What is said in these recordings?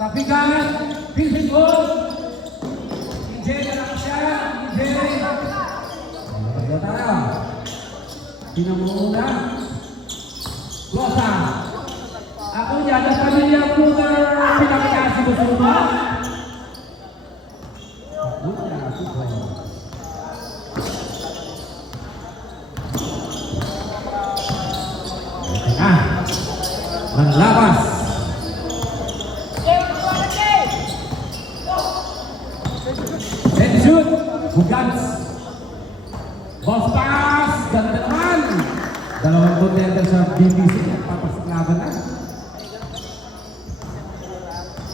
Kapigan, Pilipon, EJ na lang siya, EJ. Pagkita tayo. Pinamuna. Rosa. Ako niya, ang pamilya ko na pinakakasi ko sa mga. Manlabas. Then shoot. Bugans. Boss pass. Ganda naman. Dalawang contender sa BBC. Papasok laban na.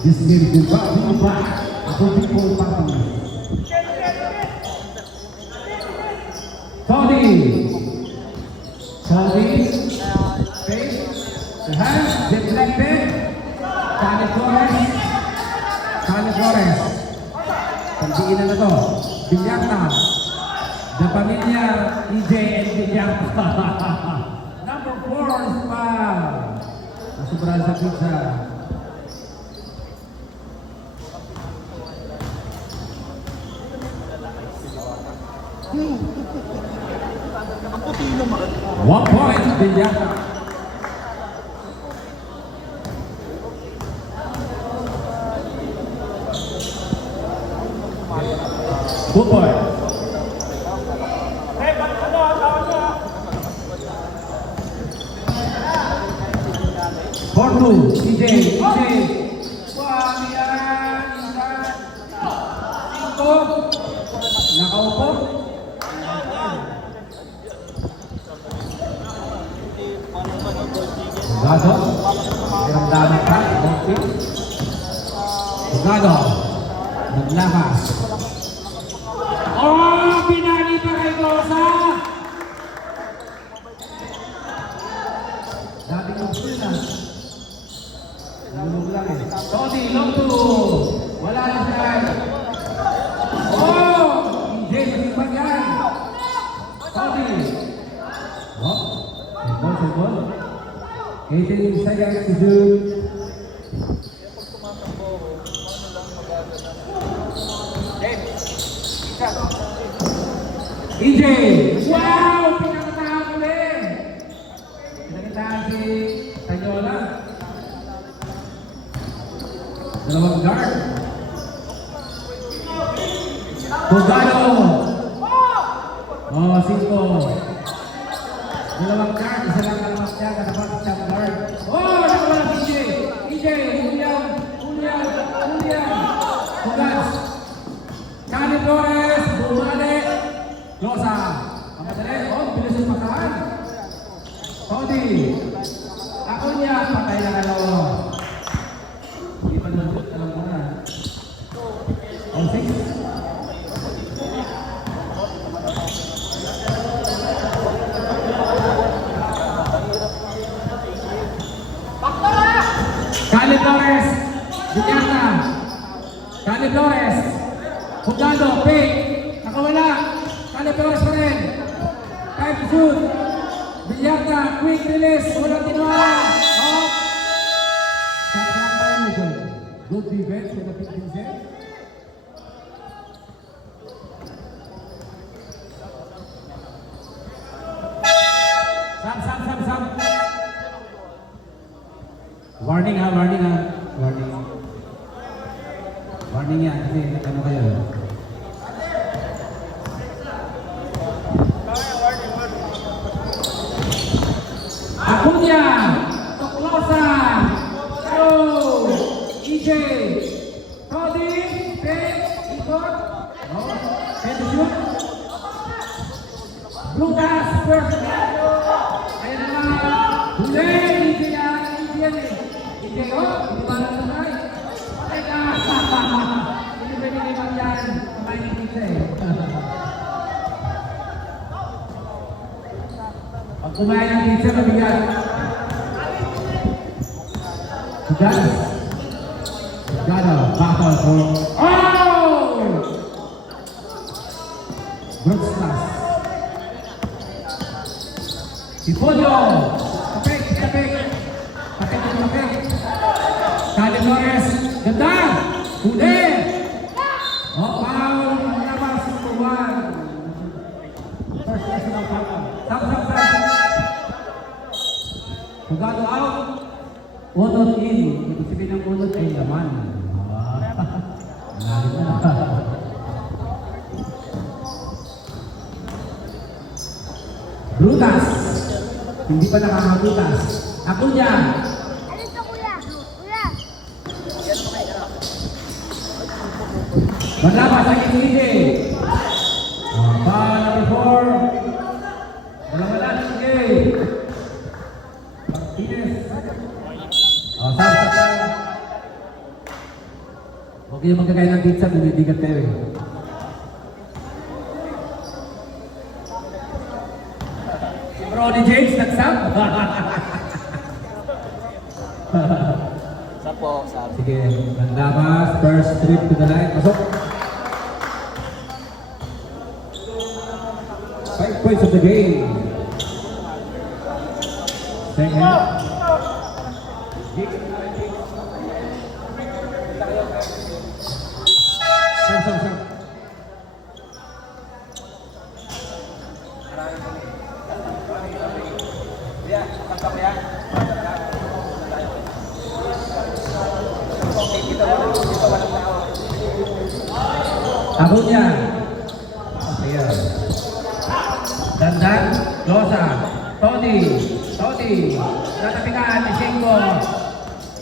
This game diba? Diba? Ako people party. Tony. Face. The hands, deflected. Kane Flores. Pandiin na to. Bilyarta. The pamilya EJ and Bilyarta. Number 4 is foul. Nasubrahan sa pizza. Ang puti naman. 1 point, Bilyarta. Good boy. Porto, EJ. Wah, yan. Cinco. Nakaupo. Gado. Ramdaman pa. Gado. Naglakas. Oh, pinali pa kay Rosa. Dating gusto na. Nalulog lang eh. Tony, long to. Wala na siya. Oh, hindi masipag yan. Tony. Oh, ball. 18 seconds to do. EJ! Wow! Pinakatahan ko rin! Pinakatahan si Tanyola. Dalawang guard. Bugano! Oh, 5. Dalawang guard. Isa lang alamat niya. Kanapat siyang guard. Oh! Nakawala si EJ! EJ! Julian! Bugas! Kane Flores! Bumalik! Rosa, ang madali, bilis yung patahan. Tony, ako niya, patay na kalo. Hindi pa nalabot, alam mo na. On 6. Kane Flores, Binyata. Kane Flores, Bugano, Pig, nakawala. Kane Flores pa rin. Time to shoot. Bilyarta, quick release. Walang tinuha. Off. Sarap pa rin ito. Good defense with the 15 set. Sam. Warning ha. Warning yan. Kasi ano kayo. Akunya, Toklosa, EJ, Tony, Peg, Ikot, Peg shoot, Lucas, first, ayan naman, Huli, EJ yan eh, EJ hindi ba lang sanay? Patay ka, hindi ba niliman yan, kumain ng pizza eh. Pag kumain ng pizza, mabigat. Bugas. Gado, battle for... Oh! Brooks Plus. Si Podio. Kapek. Kane Flores. Ganda. Huli! Oh, foul! Labas, number 1. First national foul. Stop. Hugado out. Unod in. Ibig sabihin ng unod ay laman. Lalim na. Brutas. Hindi pa nakakabutas. Ako niya. Alis ka, kuya. Kuya. Manlabas ang hindi. Para before. Wala. Sige. Martinez. Sa. Huwag kayong magkagaya ng pizza, bumibigat kayo eh. Si Brody James, nagsab. Sapo. Sige, Manlabas, first trip to the line. Pasok. 5 points of the game. Second. Sir. Ako niya. Ayan. Dandan, Losa, Tony. Natapikan ni Cinco.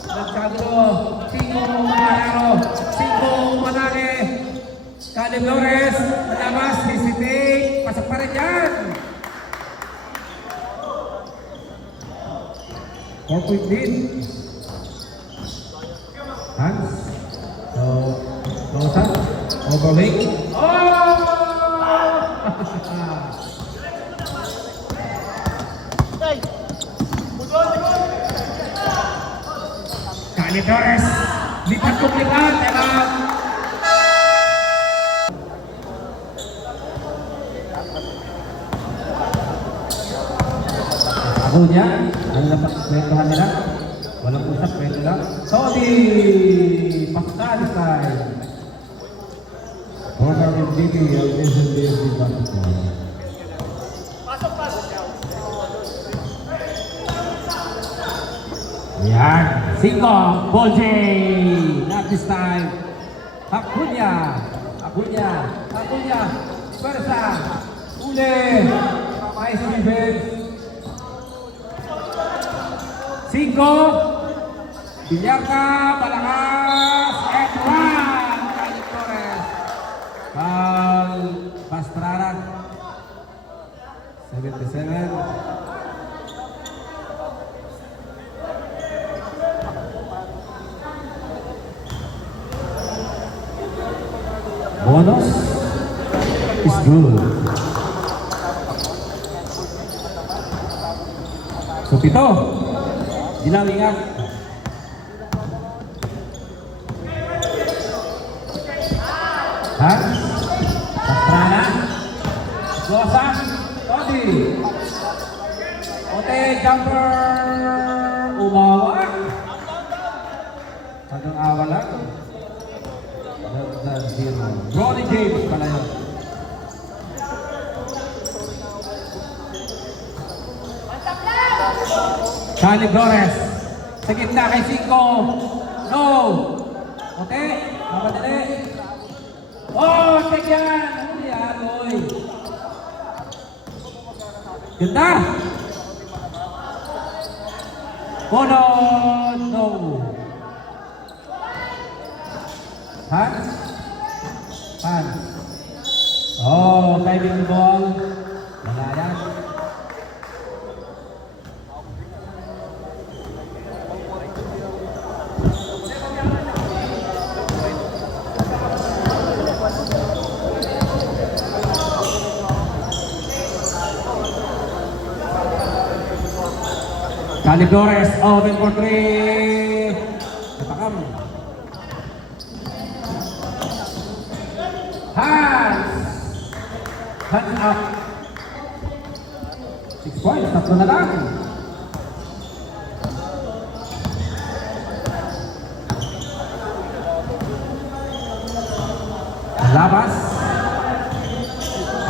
Nagkagulo, Cinco umanaro. Cinco umanake. Cali Flores, malabas, hesitate. Pasok pa rin yan. 4-point lead. Hans. So, Losa. Overlink. Oh! Cali Flores. Lipat kong lipat. Ako niya. Ano na kwentuhan nila? Walang usap, kwento lang. Tony! Pascal style. Former MVP of SNBFC Basketball. Yan. 5. Ball J. Not this time. Acuña. Fuerza. Ule. Nice defense. 5. Villarca. Malakas. And 1. Cali Flores. Pastrana. 77. Bonus is good. So, 7. Dilaw, ingat. Pastrana. Losa. Tony. Ote, jumper. Umawa. Hanggang awa lang. Brody James pala yun. Cali Flores. Sa gitna kay Cinco. No. Okay. Mapadali. Oh, check yan. Ano yan, boy? Ganda. Bono. No. Hans. Oh, diving ball. Wala yan. Cali Flores, open for 3. Natakam. Hands up. 6 points, 3 na lang. Labas.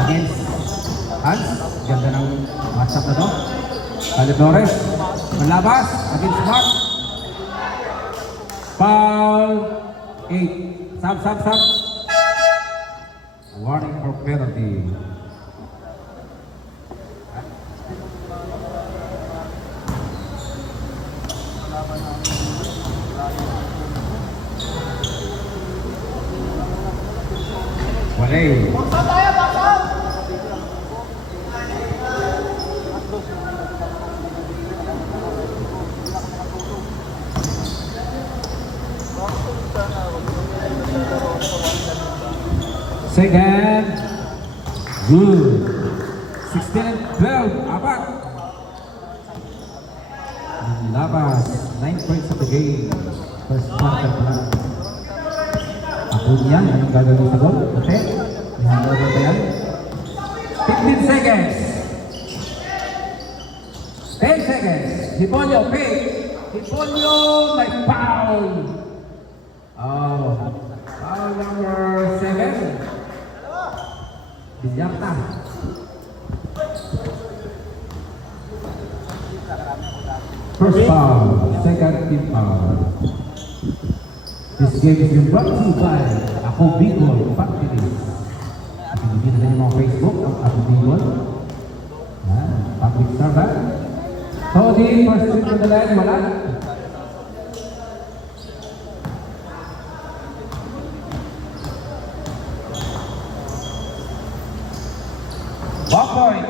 Against Hans. Ganda ng matchup na to. Caleb Flores. Malabas. Against Mark. Foul. 8. Sub. Warning for penalty. Walay. Second. Good. 16 and 12. Apat. Labas. 9 points of the game. First quarter pa lang. Ako yan. Anong gagawin sa goal? Okay. Ihandle ba yan? 15 seconds. 10 seconds. Hiponyo, pick. Hiponyo, may foul. Oh. Foul number 7. Bilyarta. First foul. Second team foul. This game is been brought to you by Ako Bicol Factory. Pinigyan na yung mga Facebook ang Ako Bicol. Public servant. Tony, first trip to the line, wala. One point.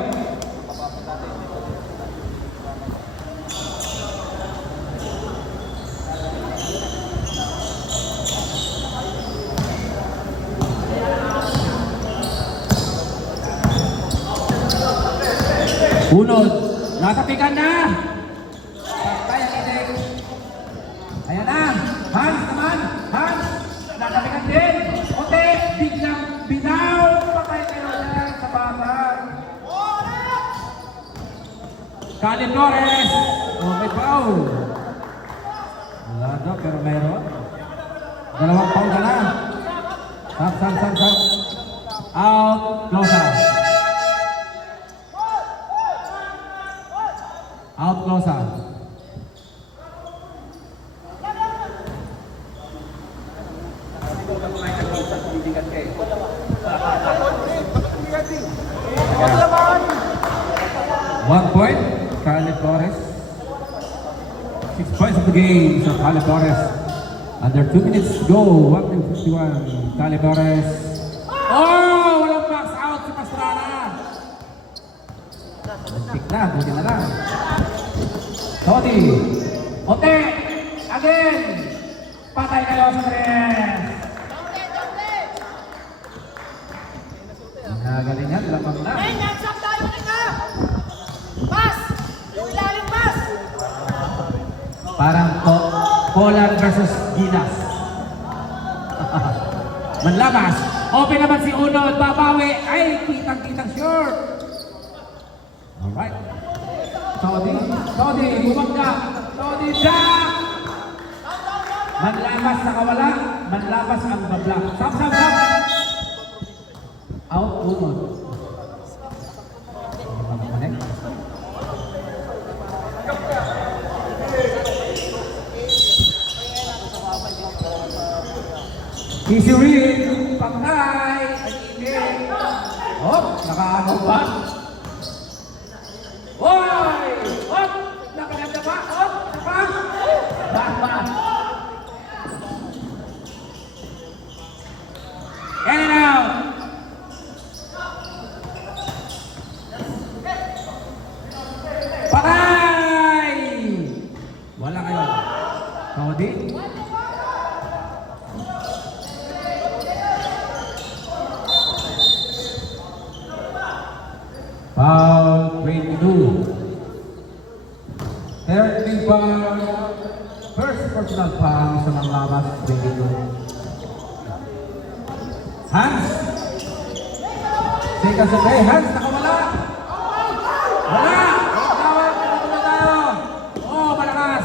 Unod, natapikan na. Patay ang inig. Ayan na. Hans naman. Hans, natapikan din. Ote, biglang binaw. Patay kayo dyan sa batang. Caleb Flores. May foul. Wala daw, pero mayroon. Dalawang foul ka na. Sab. Out, close out. Out close out. One point, Caleb Flores. 6 points of the game sa Caleb Flores. Under 2 minutes to go. 1:51. Caleb Flores. Oh! Walang box out si Pastrana. Pick na, buti na lang. Tony. Ote. Again. Patay kayo sa tres. Nagaling yan, lamang na. Hey, next-up tayo nila! Pass! Yung ilalim pass! Parang Poland versus Gilas. Manlabas. Open naman si Unod. Babawi. Ay, kitang-kitang short. Alright. Tony, bumangga. Tony, jack! Manlabas nakawala. Manlabas ang babla. Sab. Out, Unod. Easy read. Pangkay. Anime. Oh, nakaano ba? Hoy! Hop! Nakaganda ba? Hop! Napa! Bamba! In and out! Patay! Wala kayo. Tony? Foul 22. Third team foul. First personal foul sa mga labas 22. Hans. Take us away. Hans, nakawala. Wala. Tawag, nakawala tayo. Oh, malakas.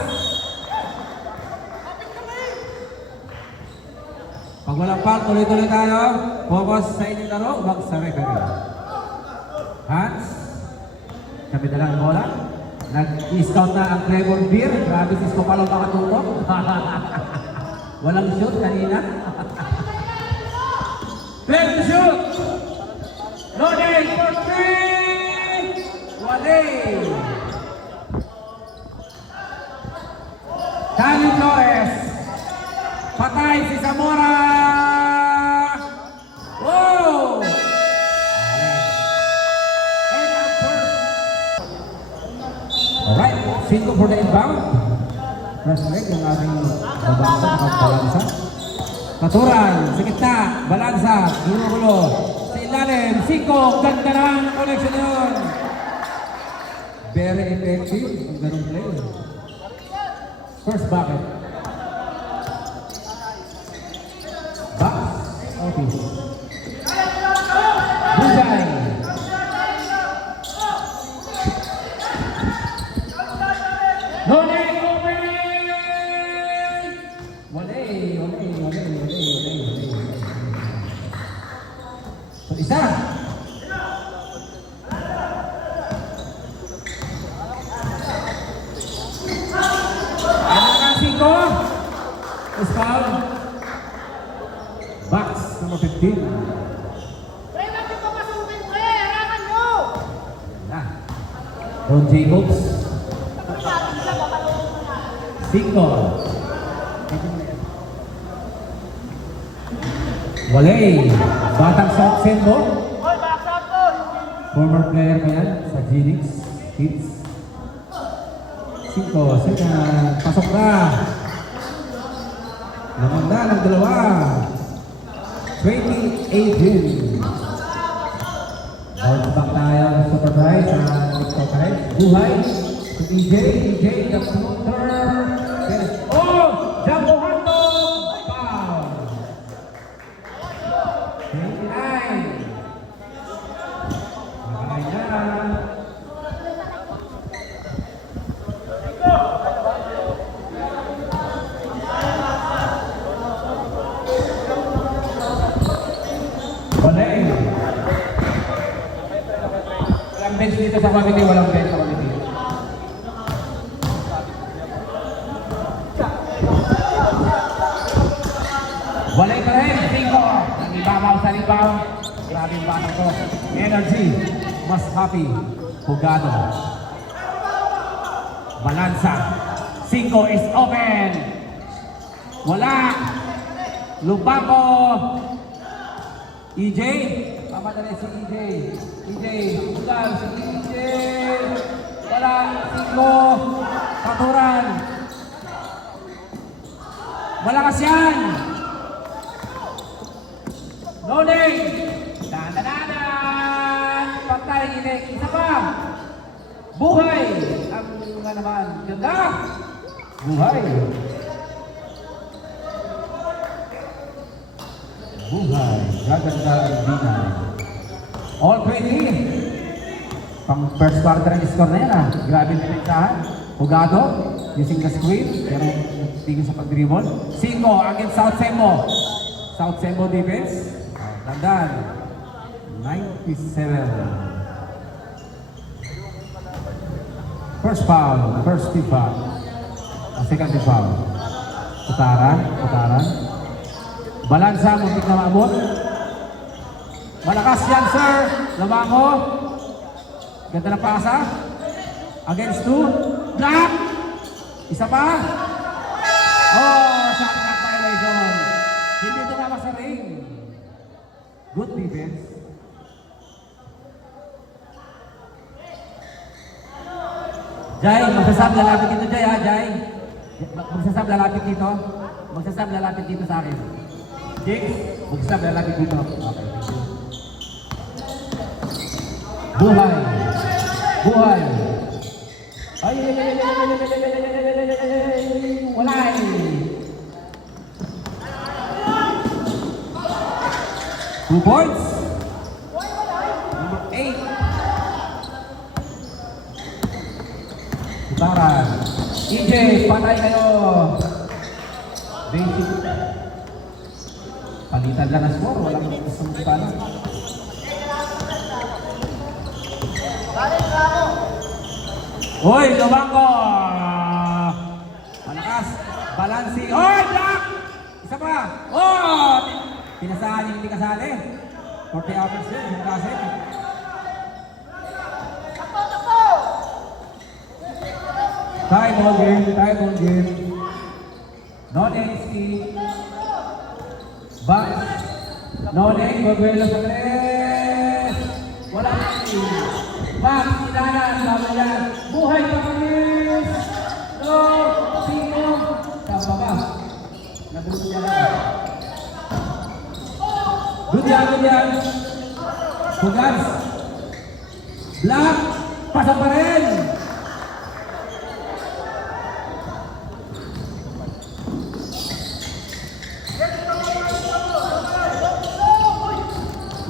Pag walang foul, tuloy-tuloy tayo. Focus sa inyong laro, wag sa referee. Hands. Kami na lang ang bola. Nag-scout na ang Trevor Beer. Grabe si Scopalo makatutok. Walang shoot kanina. Clear to shoot! Loading for three! Wale! Dani Flores! Patay si Zamora! Whoa! And up first. Alright, 5 for the inbound. First leg, yung ating babansa, balansa. Katuran, sa gitna, balansa, ginugulo. Sa ilalim, 5, ganda ng connection yun. Very effective, ang ganun play. First bucket. Box, office. Bujay. Loading open! Wale. So, isa. Ano na 5? Is foul. Box number 15. Pre, wag niyo papasukin, pre! Harangan niyo! Na. Ron Jacobs. 5. Walay. Batang South Sembo. Hoy, back up to! Former player pa yan sa Genix Kids. 5. Sina. Pasok na. Namanda ng 2. 2018. Bounce back tayo sa Superbike sa TikTok. Buhay. Si DJ, the floater. Oh! Jumbo Handog! Foul! 29. Nakakay na. Walay. Walang bench dito sa committee, walang bench sa committee. Walay pa rin, 5. Nag-ibabaw sa rebound. Grabe yung batang ko. Energy. Mas happy. Hugado. Balansa. 5 is open. Wala. Lubaco. EJ. Papadali si EJ. EJ. Hugal si EJ. Wala. 5. Katuran. Malakas yan. Loading! Danadadan! Patay, inek. Isa pa! Buhay! Ang nga naman. Ganda! Buhay! Buhay! Gaganda ang dinay. All 20. Pang first quarter ang score na yan ah. Grabe na pinagsahan. Hugado. Using the screen. Pero tigil sa pag-dribble. 5 against South Sembo. South Sembo defense. Tandaan, 97. First foul, first team foul. Second team foul. Putaran. Balansa, muntik na maabot. Malakas yan, sir. Labango. Ganda na pasa. Against 2. Block. Isa pa. Oh, shot clock violation. Hindi tumama sa ring. Good defense. Jai, magsasab lalapit dito, Jai, ha, Jai. Magsasab lalapit dito. Magsasab lalapit dito sa akin. Jake, magsasab lalapit dito. Okay, thank you. Buhay. Buhay. Ay, wala eh. Two points. Number 8. Putaran. EJ, patay kayo. Basic. Palitan lang ang score, walang gusto mong pala. Hoy, Lubango! Malakas, balansi. Hoy, Jack! Isa pa! Oh! Pinasahan yung hindi kasali. 40 hours din, hindi kasi. Tie ball game. Non-NC. Box. Non-NC, Baguelo sa tres. Wala NC. Box, Ilanan, tama yan. Buhay pa kami. No, sino? Tama ba? Nabulot niya lang. Good yan. Hugas. Black. Pasa pa rin.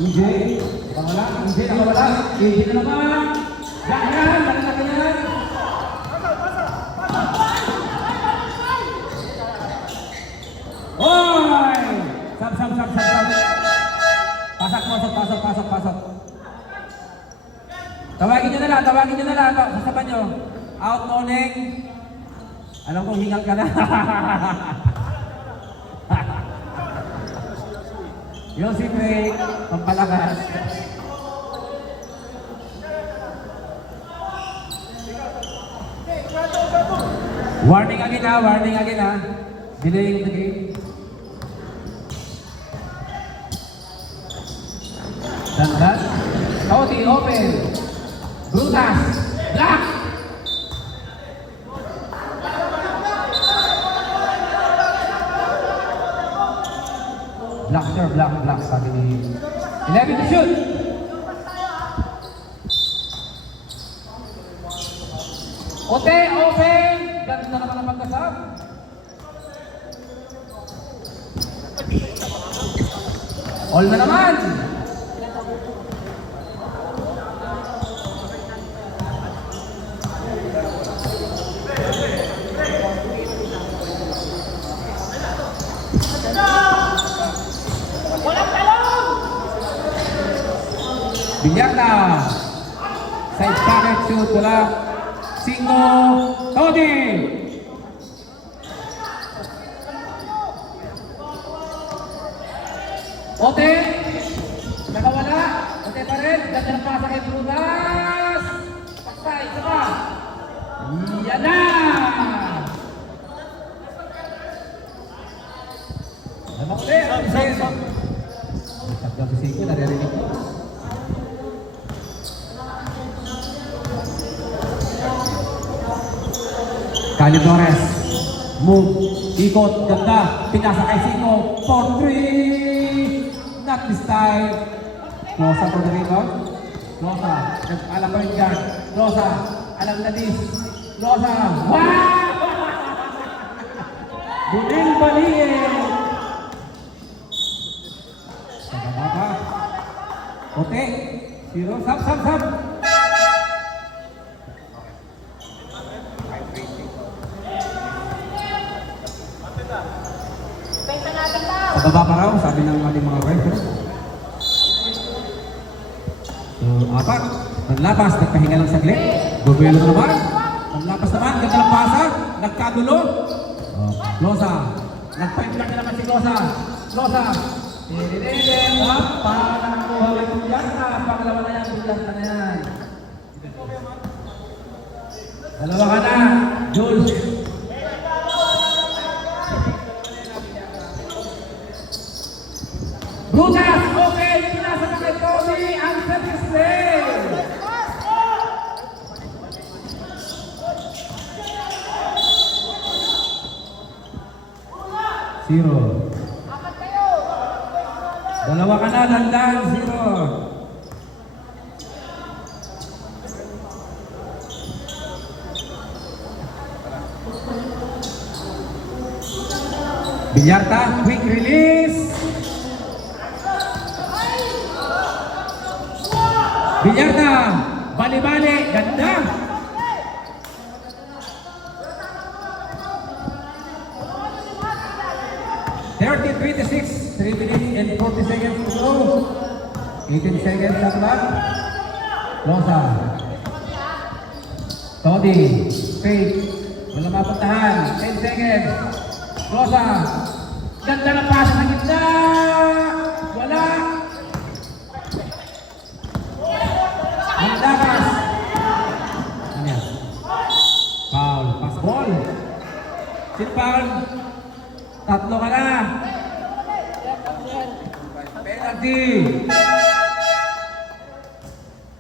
EJ, nakawala. EJ na naman. Yan, malaki yan. Oy! Sab. Pasok. Tawagin nyo na lang. Sasaban nyo. Out, Noneng. Alam kong hingal ka na. Yung si Drake, pampalakas. Warning again ha. Delaying the game. Dandan. Cody, open. Brutas. Black. Black, sir. Black. Sabi ni 11 to shoot. Ote, open. Ganda naman ang pagkasab. All na naman. Binyata. Side pocket shoot. Wala. Singo. Tony. Ote. Nakawala. Ote pa rin. Ganda ng pasa kay Brutas. Paktay. Isa pa. Yan na. Naman ulit. Tatlo si Singo. Naririnig ko. Calidores, move, ikot, ganda, pinasa kay Sino, for 3, not this time. Closa for the rebound. Closa, alam pa rin dyan. Closa, alam na this. Closa, wow! Bunil baliin. Sa baba. Ote, zero, sab. Pababa pa raw, sabi ng ating mga referee. So, apat. Panlapas, nagpahinga lang saglit. Baguelo naman. Panlapas naman, ganda lang pasa. Nagkagulo. Losa. Nagpahinga lang naman si Losa. Losa. Para nakakuha ulit yung Bilyasta. Pangalawa na yan, Bilyasta na yan. Dalawa ka na, Jules. Brutas, okay, pinasa na kay Tony, ang service lane. Zero. Dalawa ka na, dandan, zero. Bilyarta, quick release. Bilyarta, bali-bali, ganda. $33-6, 3 minutes and 40 seconds to go. 18 seconds na clock. Losa. Todi. Faith. Wala mapuntahan. 10 seconds. Losa. Ganda na pasa sa gitna. Wala. Mandakas. Ano yan? Foul. Pass ball. Sin foul. Tatlo ka na. Penalty.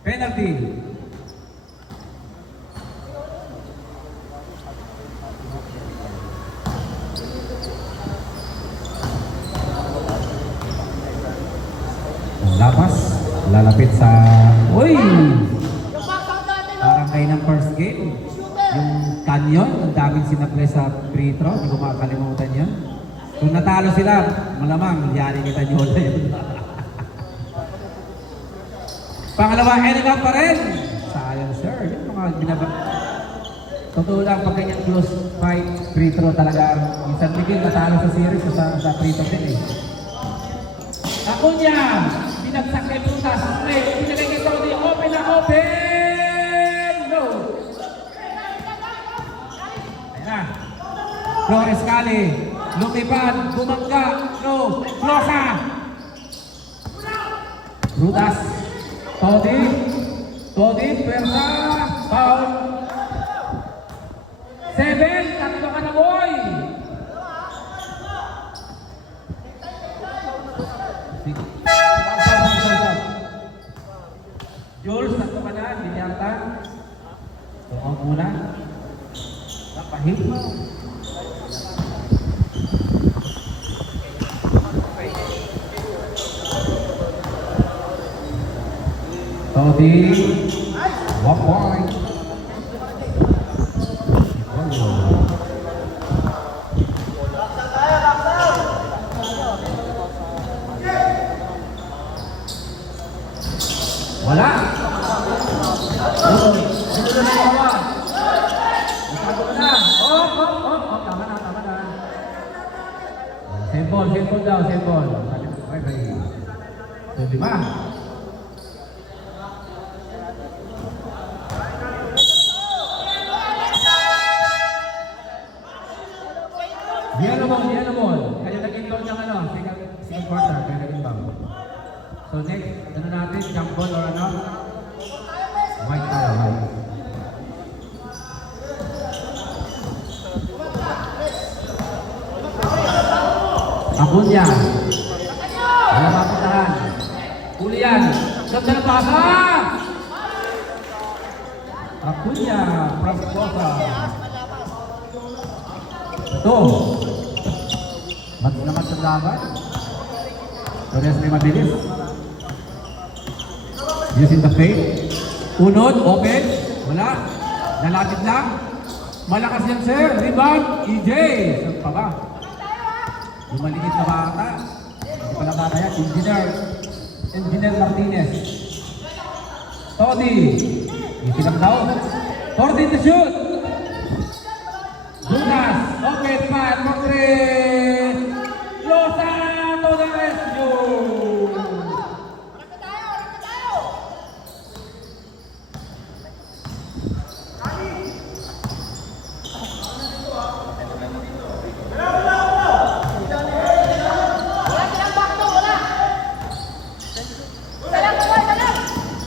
Penalty. Lapas, lalapit sa... Uy! Parang kayo ng first game. Yung Canyon, ang daming sinaplay sa free throw. Hindi ko makakalimutan yun. Kung natalo sila, malamang yari ni Tanyola yun. Pangalawa, Enegang pa rin. Sayang sir, yung mga binaba... Totoo lang, pag ganyan close fight, free throw talaga. Minsan bigay natalo sa series o sa free throw din eh. Ako niya! Binagsak kay Butas. Pinagay kay Tony. Open na open! No! Ayan na. Flores Cali. Lumipad. Bumangga. No. Flosa. Butas. Tony. Tony. Pwersa. Foul. 7. Tatlo ka na boy. Jules, saan ka ba na? Binyartan? Doon muna. Napahit mo. Todi. 1 point. Wala. Dito na nawa. Nagtago na. Oh, tama na. Sembol daw, sembol. Okay. So, 5. Diyan mo. Kayo naging doon ng second quarter, kayo naging bang. So next, ano natin, jump ball or ano? White tayo, white. Abunya. Wala mapuntahan. Huli yan. Ganda na pasa! Abunya, Praskosa. Ito. Naman sa laban. Torres may mabilis. Using the fake. Unod, open. Wala. Nalapit lang. Malakas yan, sir. Rebound. EJ. Saan pa ba? Yung maliit na bata. Hindi pa na bata yan. Engineer Martinez. Todi. Itinap daw. 14 to shoot. Bukas. Okay, 5 for 3. Losa to the rescue.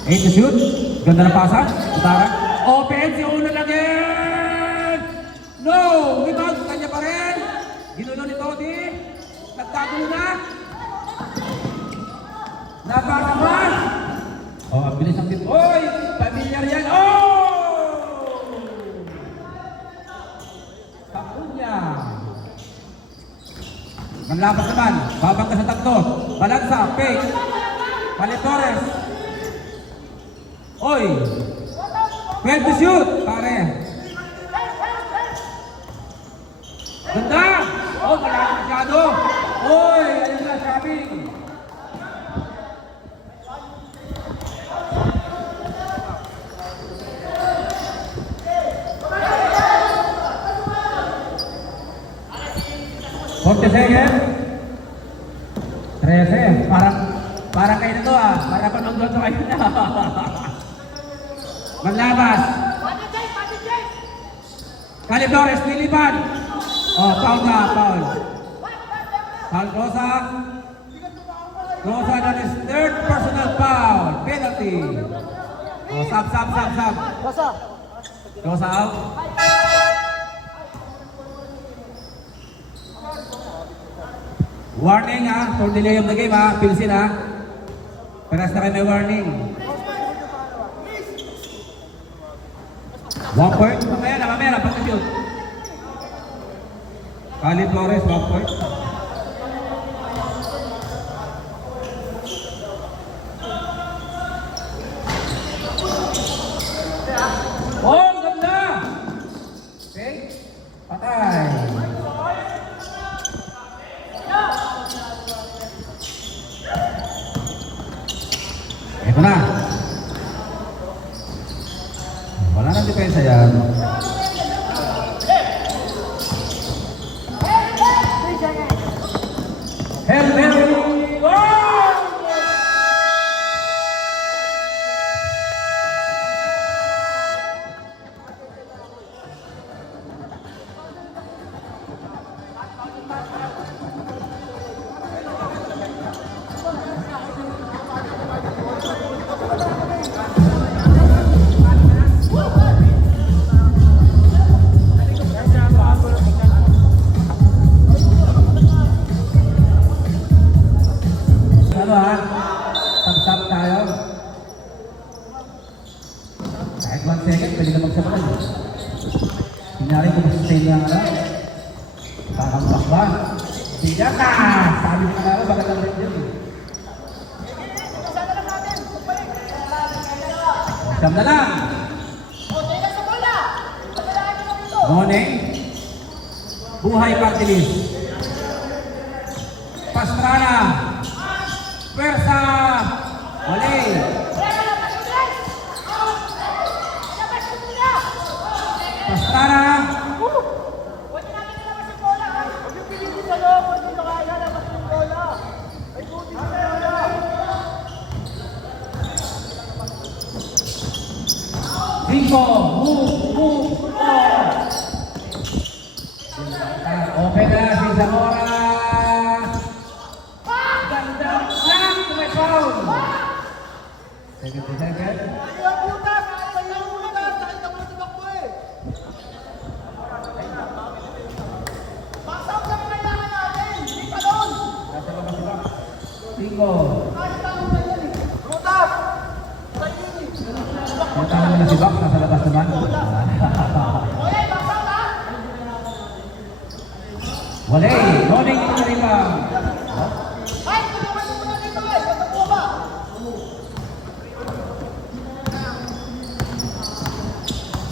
Eight to shoot. Ganda na pasa. Utara. Open si Uno again. No! Rebound. Kanya pa rin. Ginulo ni Todi. Nagtago na. Napakamas. Oh, ang bilis ang tip. Oy! Pamilyar yan. Oh! Takunya. Manlapas naman. Babangka sa tatlo. Balansa. Fake. Palitores. Oy! 12 to shoot! Pare! Ganda! Oh, malaki masyado! Oy! Ayun na, sabi! Seconds. 13. Parang kayo na to ah. Para panood to kayo na. Manlabas. Pati Jay, pati Jay! Caleb Flores, nilipad. Oh, foul na, foul. Foul Rosa. Rosa, that is third personal foul. Penalty. Oh, sub. Basa. Rosa out. Warning ha, for delay of the game ha. Pilsin ha. Paras na kayo may warning. 1 point. Mamaya na, pagka-shoot. Caleb Flores, 1 point. Oh, ganda! Okay, patay. Ito na. Wala nang depensa yan. Henry! Goal! Ano ha? Tap-tap tayo. Kahit 1 second, pwede na magsabay. Hinari ko sustain na ano. Kakambak ba? Tidak ka! Sabi ko na bakit ang rin yun. Siyam na lang. Morning. Buhay Partilis. Pastrana. Pwersa! Wali! Pastrana! Cinco! Move! Open na si Zamora! Second. Cinco. Matalo na si Bak, nasa labas naman. Wala Noning ito na rin lang.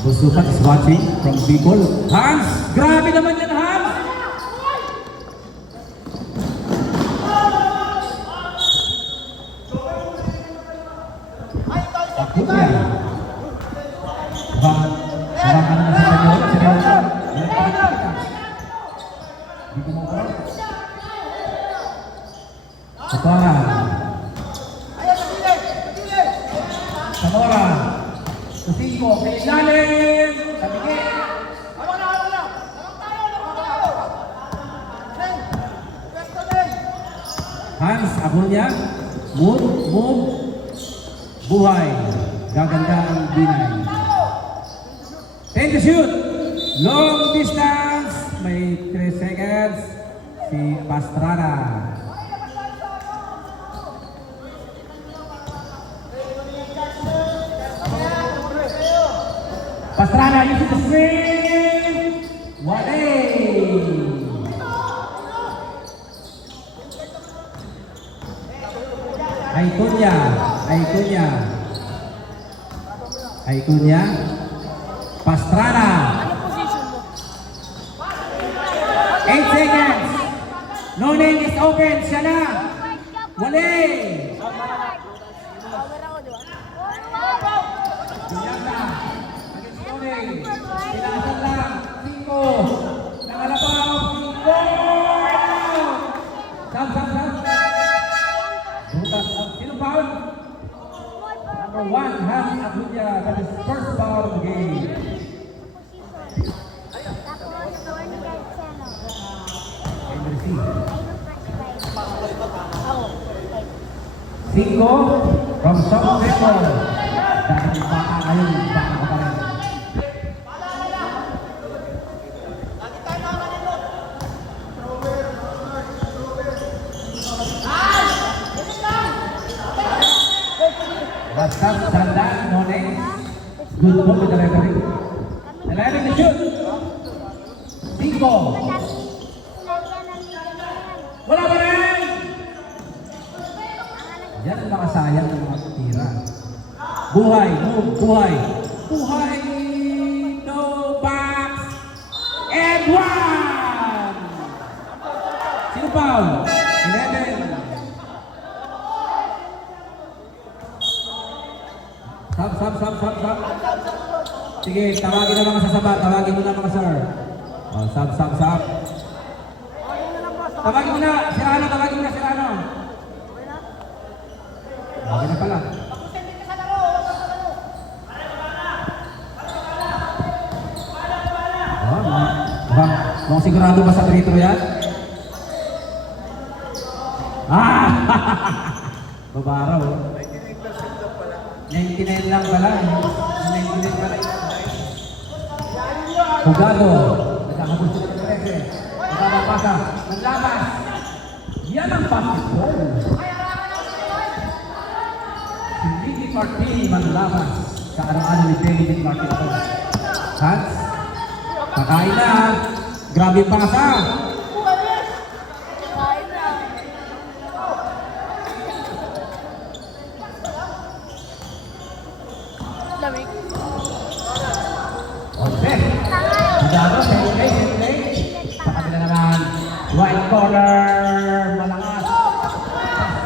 Busukat is watching from Bicol. Hans! Grabe naman yan, Hans! Ako yan. Parang ka naman sa Senyola. Hindi ko mo parang. Kapara. Samora. Cinco, kay ilalim! Tabigay! Hans, ako niya. Move. Buhay. Gaganda ang binay. 10 to shoot. Long distance. May 3 seconds. Si Pastrana. Pastrana using the swing. Wale. Aikunya. Pastrana. 8 seconds. Noning is open. Siya na. Wale. Pinasan lang, 5, nangalabaw, 5, sam. Hans Agulla, that is first foul of the game. Tapos, Tony Garciano. And receive. Ako. 5 from South Metro. Dahil baka ngayon, baka ka pa rin. Bastard, Sandan, Monex. Good ball with the referee. 11 to shoot. 5. Wala pa rin! Yan ang makasayang ng mga tira. Buhay, move, buhay. Buhay! No box! And 1! Sino foul? 11. Sub. Sige, tawagin na mga sasaba. Tawagin mo na mga sir. Oh, sub. Tawagin mo na, Sirano. Okay na pala. Oh, mukhang sigurado ba sa trito yan? Ah! Babaraw. 99 lang pala. 99 pala. Hugado. Nagkakagusto ng 13. Nagkakapasa. Naglabas. Yan ang basketball. Si Vicky Martin manlabas sa araw-araw ni David Martin ito. Hans. Kakain na. Grabe pasa. Lamig. Okay. Hugado. Sentry. Sa kabila naman. Right corner. Malakas.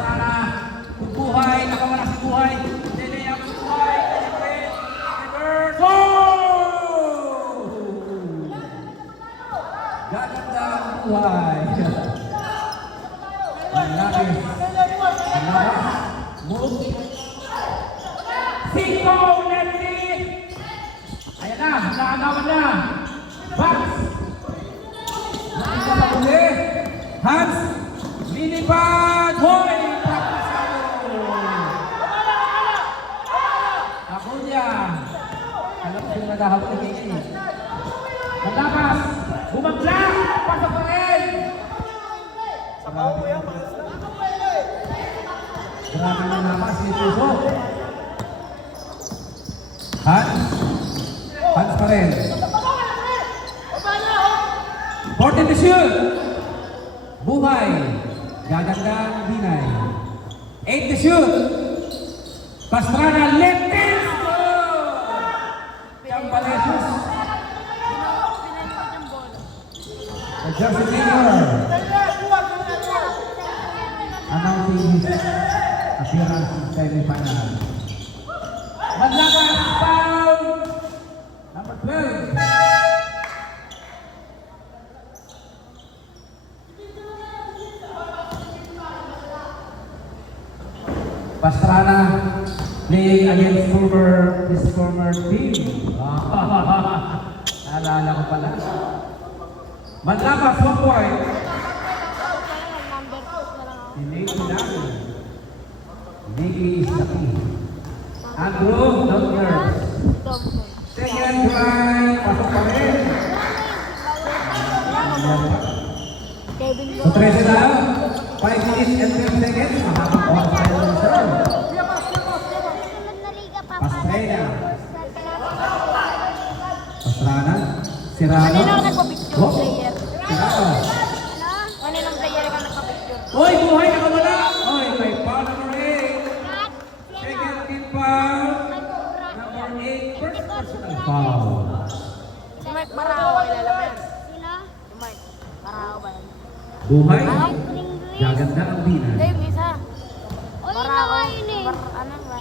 Sana. Buhay. Nakawala si Buhay. Lele ang Buhay. Reverse. Oh! Gaganda ang Buhay. Malaki. Move. 5 Nelly. Ayan na. Nakagawan na. Box. Nakita pa uli. Hans. Lilipad. Hoy. Agulla. Alam ko yung naghahabol ni Kiki. Malakas. Bumagla. Pasok pa rin. Grabe na naman si Puso. Hans pa rin. 14 to shoot. Buhay. Gagandang Binay. 8 to shoot. Pastrana, left it. Yang Palesus. The jersey number. Announcing his appearance in semi-final. Madlakas, foul. Number 12. Pastrana playing against his former team. Naalala ko pala. Madlakas, 1 point. Si Nicky lang. Nicky is the key. Andrew, don't nerves. Second try, pasok pa rin. So 13 na, 5 minutes and 10 seconds. Makakakuha tayo ng serve. Pastrana. Pastrana. Sirano. Kaninang nagpa-picture player? Sirano. Kaninang player ka nagpa-picture? Hoy, buhay na ka wala. Hoy, may foul number 8. Second team foul. Number 8, first personal foul. Si Mike Barao ay lalaman. Sino? Si Mike Barao ba yan? Buhay. Gaganda ang Binay. Dave, isa. Barao. Ano ba?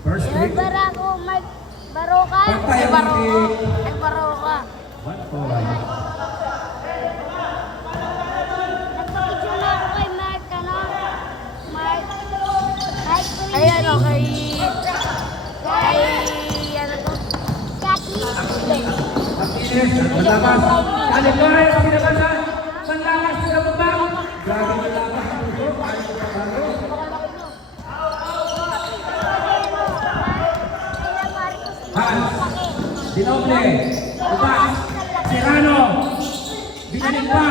First pick. Barao, Mike Baroka. Pantay ang pick. Mike Baroka. 1 point. Nagpa-picture na ako kay Mark, ano? Mark. Ay, ano, kay Martinez, manlakas. Kali Flores, pinabansan. Manlakas, pinababang. Grabe manlakas ang puso. Ayaw ko pagkalo. Hans, Dinoble, Ubas, Serrano, binalik pa.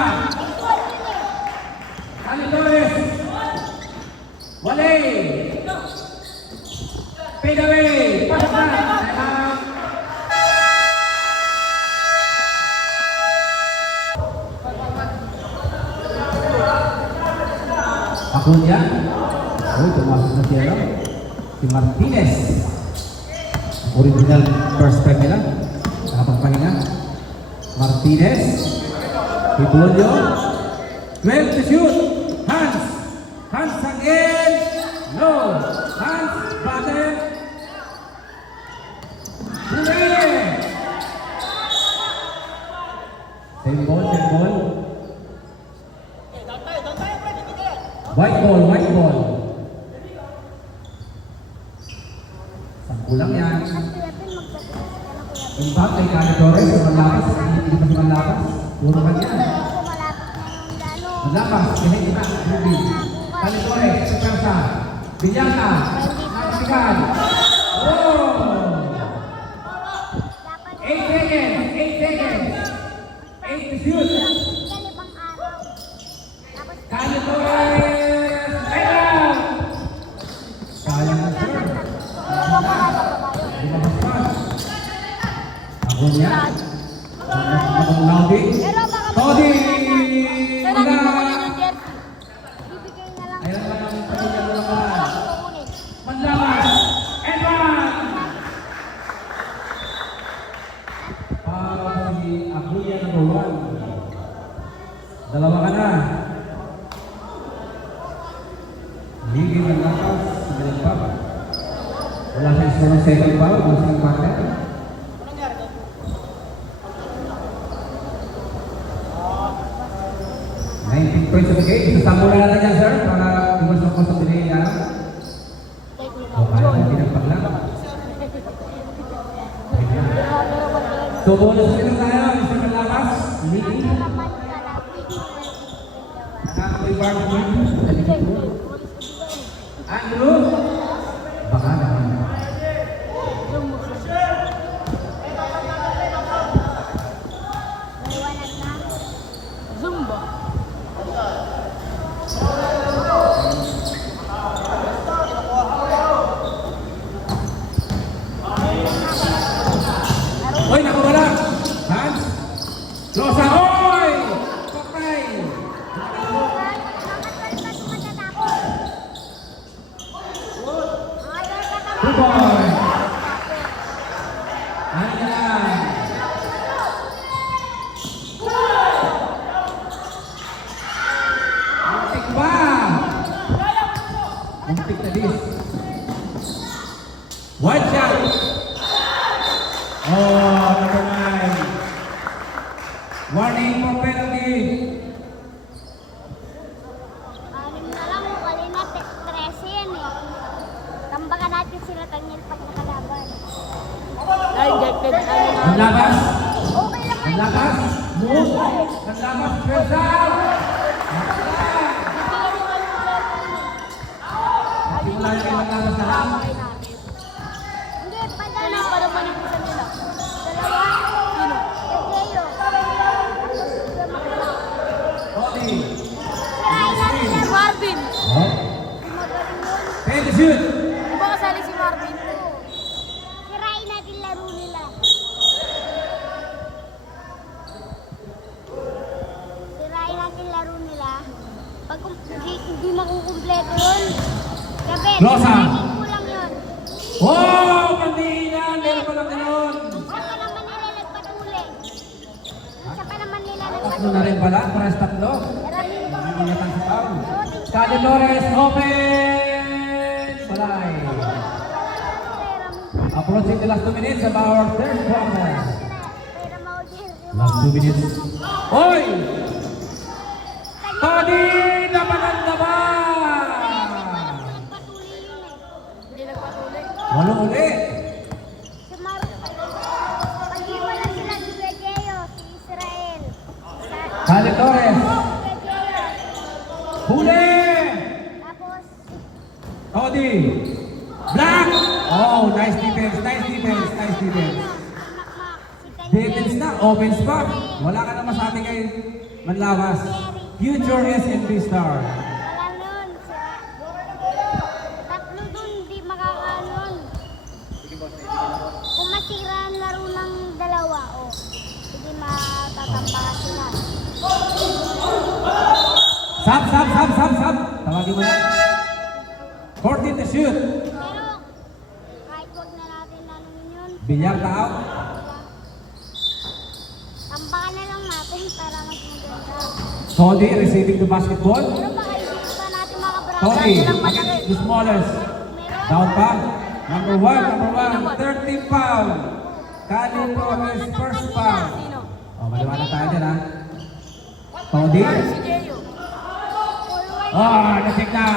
Kali Flores, Walay, fade away, pasok na. Acuña, uy, tumasok sa tiyero. Si Martinez, original first time nila, nakapagpahinga. Martinez, Hipulio, 12 to shoot. Hans again, no. Hans, battle. Hooray! Same ball. White ball. Sangkulang yan. Impact kay Kani Torres sa manlakas. Hindi pa si manlakas. Puro ka yan. Manlakas, kahit na. Ruby. Kani Torres, sa Persa. Binyata. Nakasikan. Oh! 8 seconds. 8 to shoot. Kani Torres. Acuña, Todi, Sana hindi mo kunin yung jersey. ayan pa namin pamilya mo naman. Manlakas, Edman! Para si Acuña number 1. Dalawa ka na. Ligay ng lakas, sigaling pa. Wala sa isang second foul, wala sa partner. 19 points of the game. Isasama na natin yan, sir, para iwas ng cost of delay na. O kaya kung pinagpaglang. So, bonus minute tayo, Mr. Malakas. Meeting. Nakakapoy bar mo. Andrew. Baka naman. Zumba. Oy, nakawala! Hans! Losa! Oy! Patay! Good boy! Ano na lang? Muntik pa! Muntik na dis. One shot! Oh, never mind. Warning for penalty. Anim na lang, kanina 13 yan eh. Tambakan natin sila Tanyel pag nakalaban. Na-injected. Manlakas. Okay lang kayo. Manlakas. Move. Manlakas. Press out. Simula yung manlakas na lang. Hindi, padala. Sino para manipusan nila? Dalawa. Sino? Ezeyo. Tony. Try natin yan. Marvin. Oh. Magaling yun. Pay to shoot. Di ba kasali si Marvin? Try natin laro nila. Try natin laro nila. Pag hindi makukumpleto yun, gabi, Losa. training ko lang yun. Oh, pandiinan. Meron pa lang ganun. Isa pa naman nila nagpatuli. Isa pa naman nila Tatlo na nagpatuli. rin pala. Pares tatlo. Hindi na sa foul. Cali Flores. Open. Balay. Approaching the last 2 minutes of our third quarter. Pero mau-jersey mo. Last 2 minutes. Oy! Tony! Napaganda ba? Nagpatuli yun eh. Hindi nagpatuloy. Walong uli. Si Mar... Pag-iwala sila si Ezeyo. Cody. Black! Oh, nice defense, nice defense, nice defense. Defense na, offense pa. Wala ka na masabi kay Manlawas. Future SNB star. Wala nun. Tatlo dun, di makakanon. Kung masira ang laro ng dalawa, oh, hindi matatambakan sila. Sab. Tawagin mo na. 14 to shoot. Pero, kahit huwag na natin nanunin yun, Bilyar tao. tambakan na lang natin para mas maganda. Cody receiving the basketball. Pero baka hindi pa natin makabrakan. Cody against the smallest. Down pa. Number one. 30 foul. Kali Flores first foul. Oh, maliwanag tayo dyan ha. Cody. Oh, nasik na.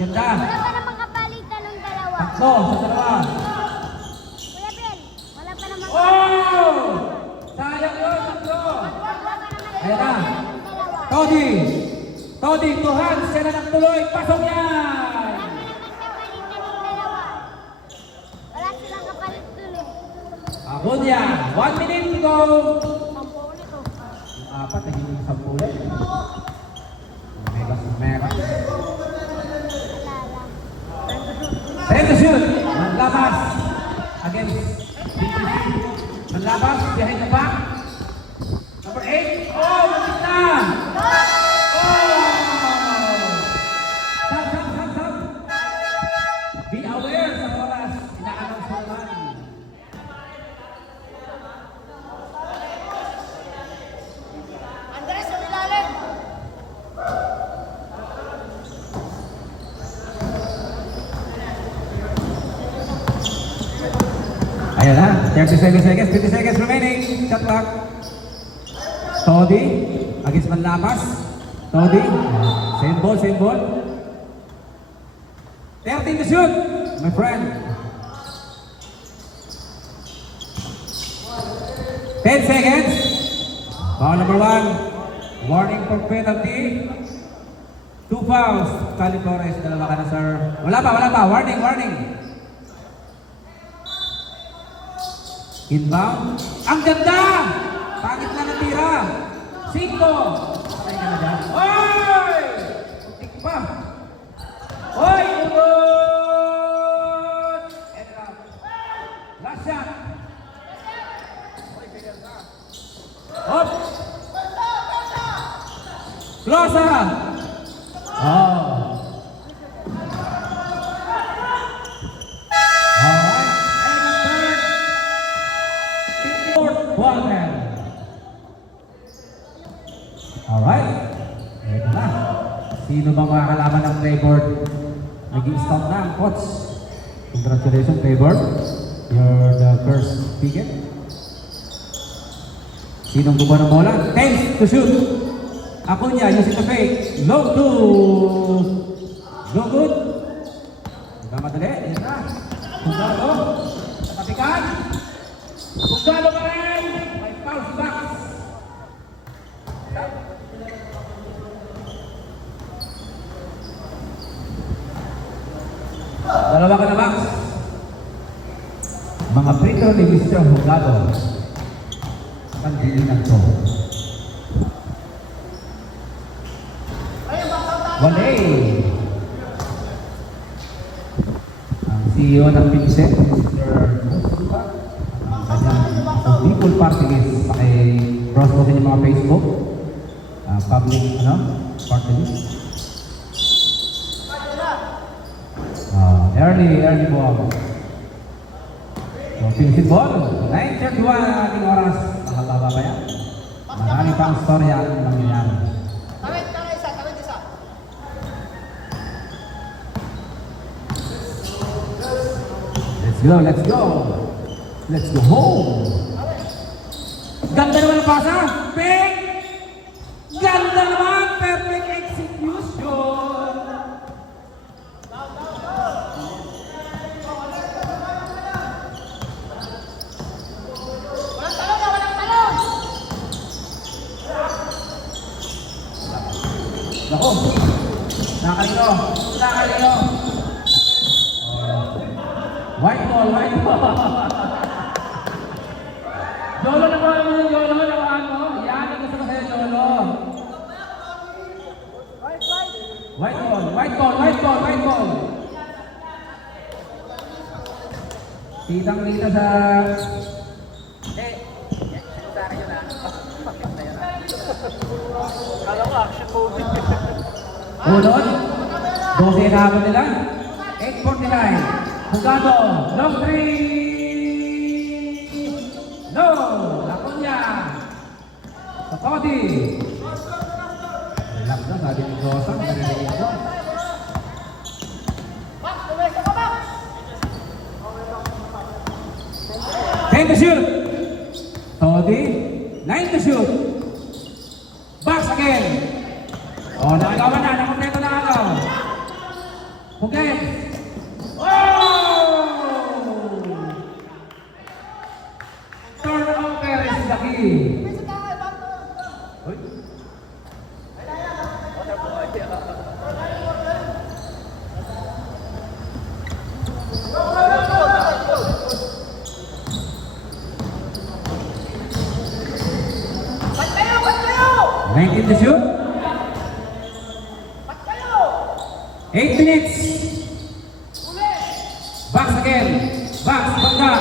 Ganda. Wala pa namang kapalitan ng dalawa. Tatlo sa dalawa. Kuya Ben, wala pa namang Oh! Sayang yun, tatlo. Ayan na. Todi, two hands, siya na nagtuloy. Pasok yan! Wala silang kapalit dun eh. Agunya, 1 minute to go. Sampo ulit oh. Apat, naging 10 ulit. Mega. Wala lang. 10 to shoot. Manlabas. Against BTC. Manlabas, behind the back. Number 8. Oh, lapit na! Sab. Be aware sa oras. Ina-announce mo naman. Andres, sa ilalim. Ayan na. 30 seconds. 50 seconds remaining. Shot clock. Todi. Against Manlapas. Todi. Same ball. 13 to shoot. My friend. 10 seconds. Foul number 1. Warning for penalty. 2 fouls. Cali Flores. Dalawa ka na, sir. Wala pa. Warning. Inbound. Ang ganda! Pangit na natira. 5. Patay ka na dyan. Oy! Putik pa. Oy! Udod! And out. Last shot. Hop! Closer! Oh! Alright. Ito na. Sino bang mga kalaban ng Playboard? Nag-i-stop na ang coach. Congratulations, Playboard. You're the first ticket. Sinong gumawa ng bola? 10 to shoot. Acuña, using the fake. Low to. No good. Nagmamadali. Yan na. Pugalo. Katapikan. Pugalo pa rin. May foul box. Dalawa ka na, Max. Mga prito ni Mr. Hugado. Pagdilinan ko. Wale. Ang CEO ng Pincet, Mr. Musuba. Ang kanyang people party list. Paki-cross mo din yung mga Facebook. Public, party list. Early ball. So, Pincet ball. 9:31 ang ating oras. Mahaba ba yan? Marami pang storya ang nangyayari. Tawid isa. Let's go home. Ganda naman ang pasa. Ping! Ganda naman. Perfect execution. Walang talon. Nako. Nakalino. White ball, white ball. Jolo na ba mo yung Jolo? Nawaan mo? Yan ang gusto ko sa'yo, Jolo. White ball, white ball, white ball, white ball. Titang dito sa... Kala ko action movie. Ulod. 12 na habang nila. 8:49. Jugado. Long three. No. Lakunya. Sa Cody. Relax na. Sabi ni Josa. Narinig ko. Ten to shoot. Cody. 9 to shoot. Box again. Oh, nakagawa na. Nakompleto na agaw. Hugay. Oh! Turnover is the key. Uy. Ba't kayo? 19 to shoot. 8 minutes. Box again. Box. Bangga.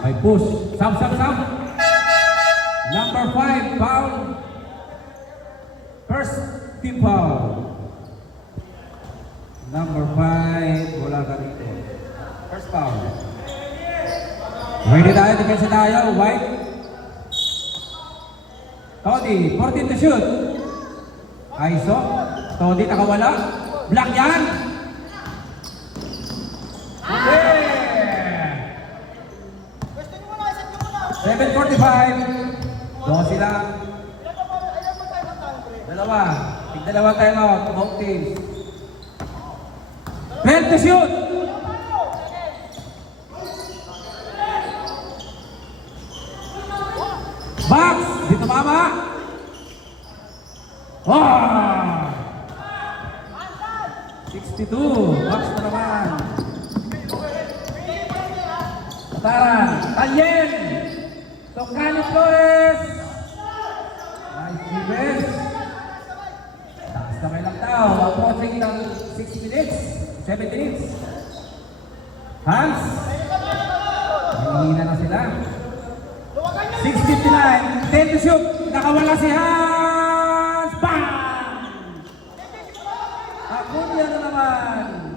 Okay, push. Sub. Number 5, foul. First team foul. Number 5, wala ka dito. First foul. Ready tayo, defense tayo. White. Tony, 14 to shoot. Aiso. Tony, nakawala. Black yan. Yeah. 7:45. Doon sila. Dalawa. Tig-dalawa time out. Both teams. 12 to shoot. Box. Dito mama. Oh! 62. Box na naman. Tataran. Tanyen. Tocani Flores. Nice defense. Taas na may lang tao. Approaching ng 6 minutes. 7 minutes. Hans. Mahihina na sila. 6:59. 10 to shoot. Nakawala si Hans. Bang! Akunya na naman.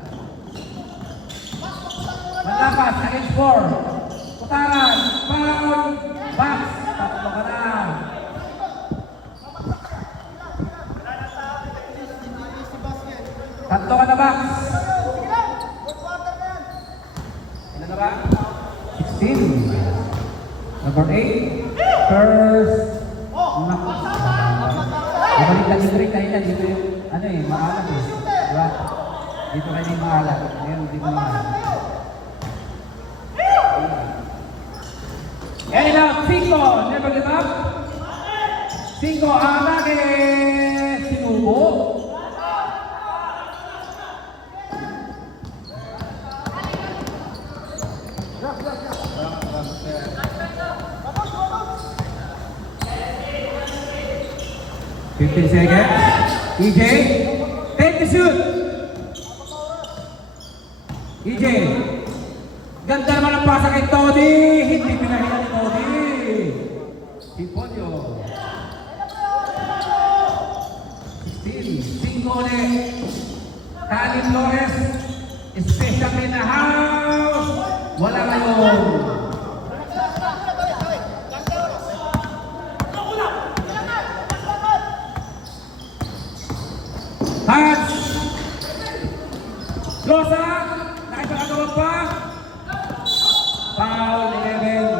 Malapas. Against 4. Putaran. Foul. Box. Tatlo ka na. Tatlo ka na, Box. Ilan na ba? 16. Number 8. First. Naku. Nabaliktad yung drink kanina. Dito yung, ano eh, maalat eh. Diba? Dito kayo yung maalat. Ngayon, dito maalat. And now, 5. Never give up. 5. Ang atake. Sinubo. Fifteen seconds. EJ. 10 to shoot. EJ. Ganda naman ang pasa kay Tony. Hindi pinahilan ni Tony. Siponyo. 16. Singole. Cali Flores. Special in the house. Wala ngayon. Hans. Losa. Nakipagagawa pa. Foul 11.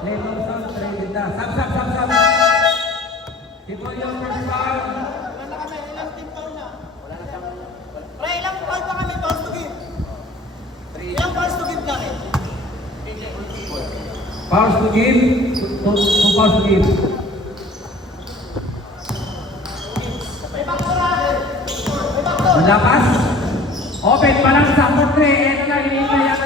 Level Sam, traded na. Sam. Ito yung first foul. Pre, ilang foul pa kami fouls to give? Ilang fouls to give namin? Fouls to give. Two fouls to give. Malapas. Open pa lang sa 4-3. Ito na, hinihintay ang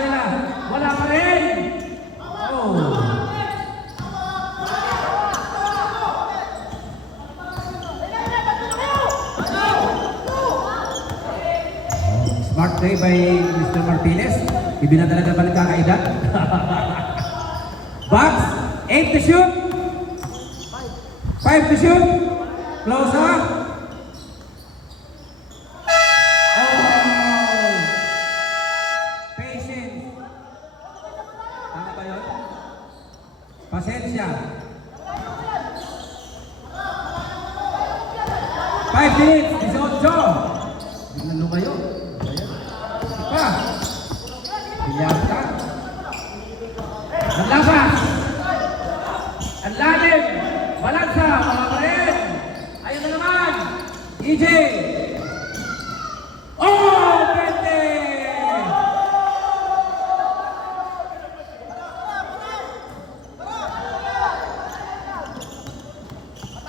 Smart play by Mr. Martinez. Ibinadala na balik kakaedad. Box, 8 to shoot. 5 to shoot. Close up. Oh! Patience. Tama ba yun? Pasensya. 5 minutes, 18. Biglang lumayo. Pa. Pilyata. Naglabas. Ang lalim. Balansa. Mga pared. Ayun na naman. EJ. Oh! Pwede!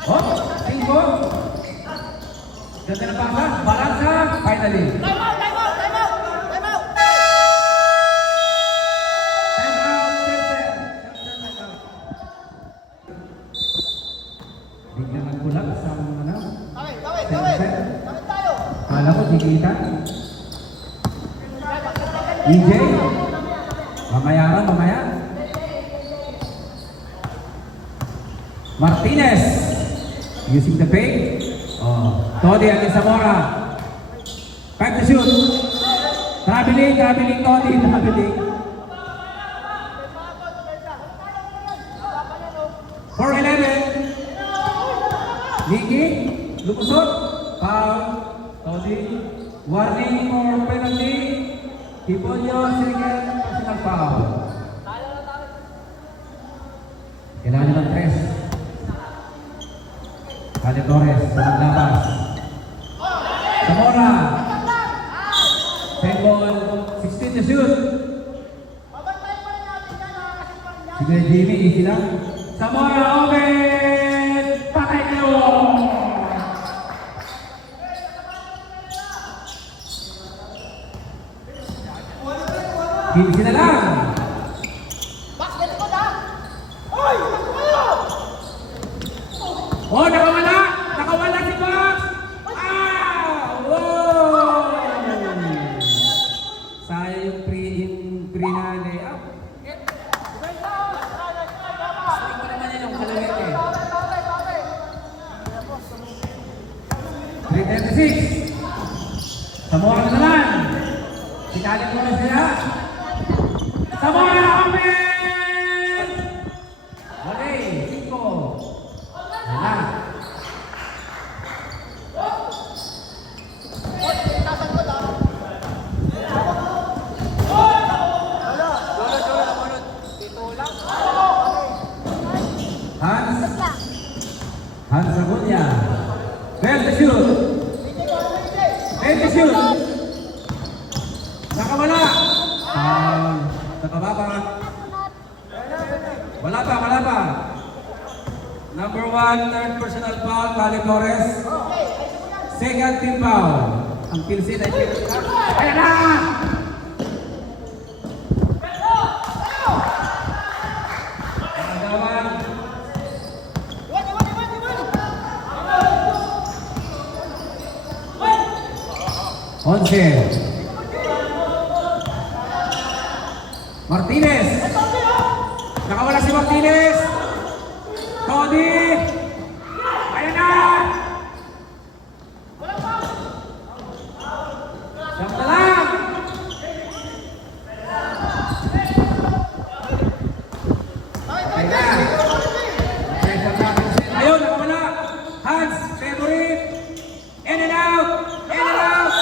Oh! Tingko. Ganda na pasa. Balansa. Finally. Time out, time out, time out, time out. Time out. Biglang nagkulang sa ano. Tawid, tawid, tawid. Tawid tayo. Kala ko di kita. EJ. Mamaya raw, mamaya. Martinez. Using the fake. Oh, Todi against Zamora. 5 to shoot. Traveling, traveling Todi, traveling. 4-11. Nicky, lumusot. Foul. Todi. Warning for penalty. Hiponyo, second personal foul. Kailangan ng 3. Kale Torres, naglabas. Zamora. Same ball, 16 to shoot. Sige Jimmy, easy lang. Zamora, open! Patay kayo! Easy na lang. Box, ganito ko na. Hoy! Oh, nakawala! Nakawala si Box! Ah! Wow! Sayang yung pre na layup. Swing ko naman yun yung kalawit eh. 3:36. Zamora na naman. Sikalit mo na siya. Zamora open! Wale, 5. Wala. Hans Ragunya. 12 to shoot. 10 to shoot. Nakawala. Nakababa. Wala pa, wala pa. Number 1, third personal foul, Kale Torres. Second team foul. Ang pilsin ay ayan na! Agawan. Iwan, iwan, iwan, iwan. 11. Martinez. Nakawala si Martinez. Todi. Ayan na! Siyam na lang. Ayan na. Ayun, nakawala. Hans, favorite. In and out. In and out.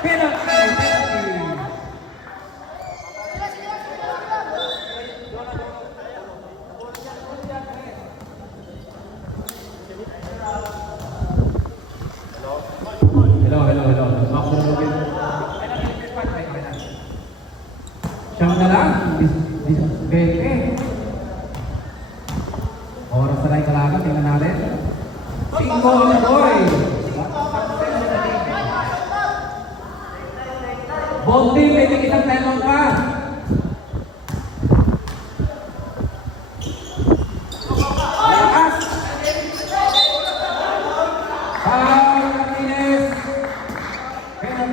Penalty. Penalty. Hello. Siyam na lang. 20. Oras na lang kalaban. Tingnan natin. 5 na boy. Bolti, may isang timeout pa. Lakas. Foul, Martinez. Penalty.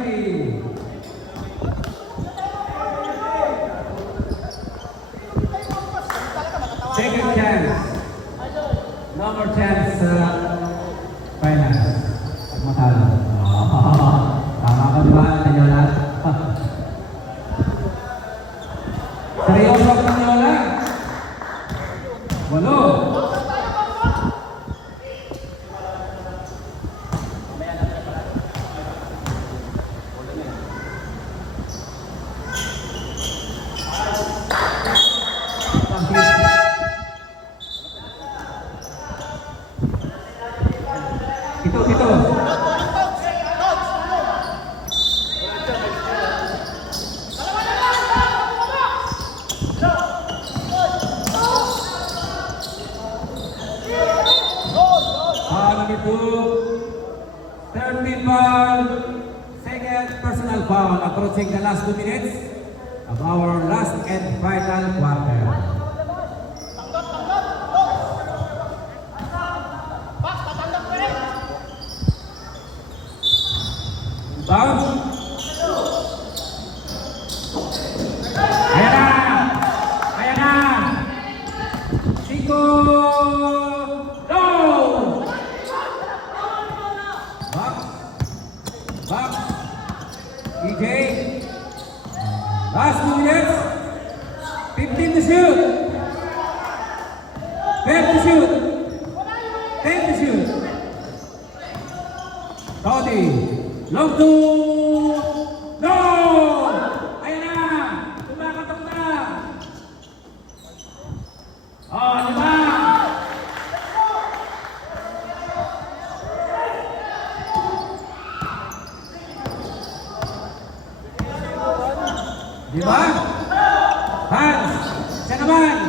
foul approaching the last 2 minutes of our last and final quarter. Bounce. Ayan na! Ayan na! 5! Go! Box. Box. DJ. Last 2 minutes. 15 to shoot. 12 to shoot. 10 to shoot. Toddy. Long two. No! Ayan na! Kumakatok na! Oh, diba? Diba? Hans! Siya naman!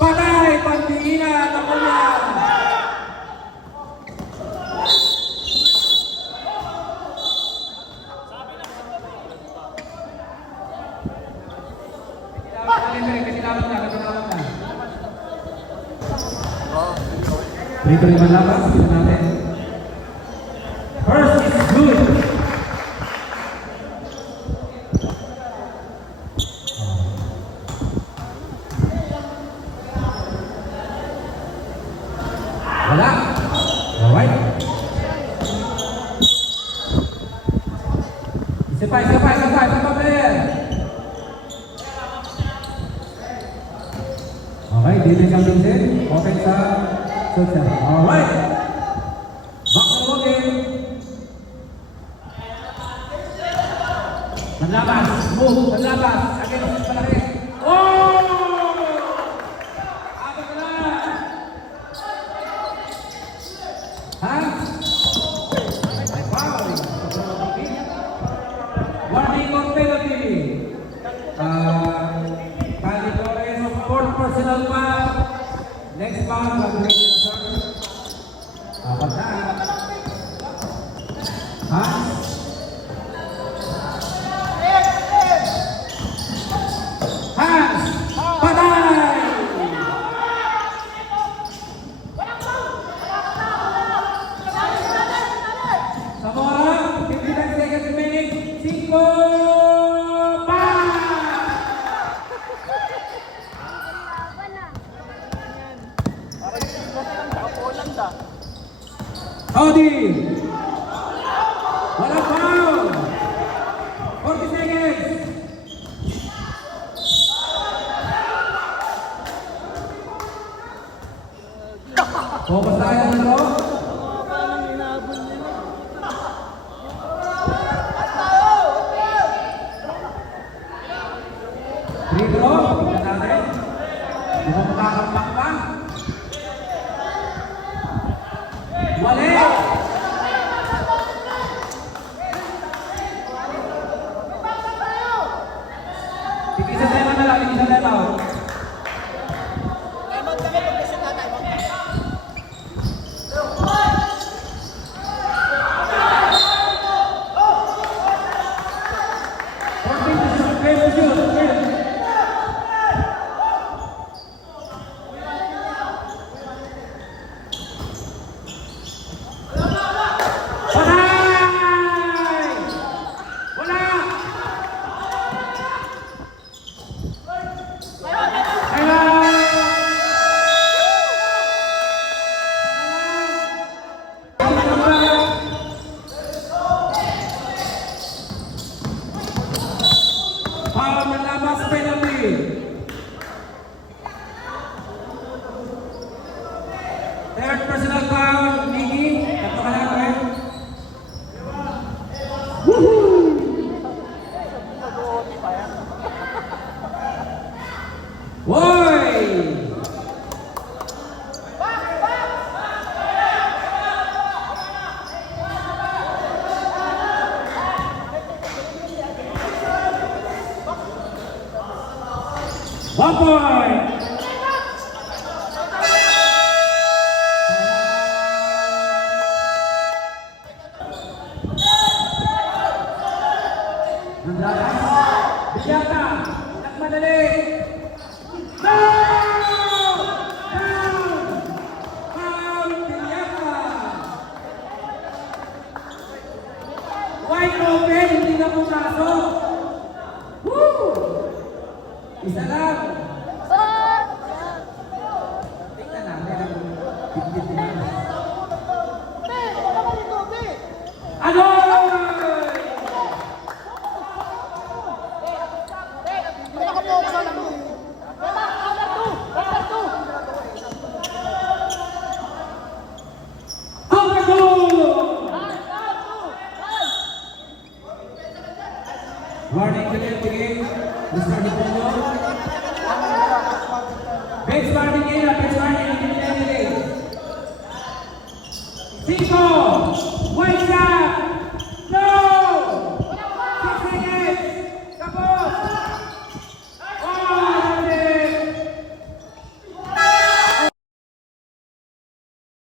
Patay! Pandiina! Nakuha! Dito rin malabas, kita natin. First is good. Wala. Alright. Isa pa player. Okay, dito kang din. Okay sa Success. Alright. Back na mo game. Panlabas. Move. Panlabas. Against palaki. Oh! Ato ka na. Ha? Wow. Warning on penalty. Kali Torres of 4th personal foul. Next foul. Mag-break. Apat na. Ha? Hans! Patay! Samora, 59 seconds remaining. 5! Pa! Audi! Wala foul! 40 seconds! Focus tayo na ito. Free throw, tingnan natin. Di ba makakampak pa? Wale! Tipisan tayo na lang, tipisan tayo. Foul menambah penalti. Third personal foul, Niki. Katakan natin. Woohoo! Woi! One point! Andradas. Bilyata. Nagmadali. Down! Down! Foul, Bilyata. Wide open, hindi na pumasok. Woo! Isa lang. Tingnan natin ang bigit nila. Agoy! Warning bigay, Mr. Dipondo.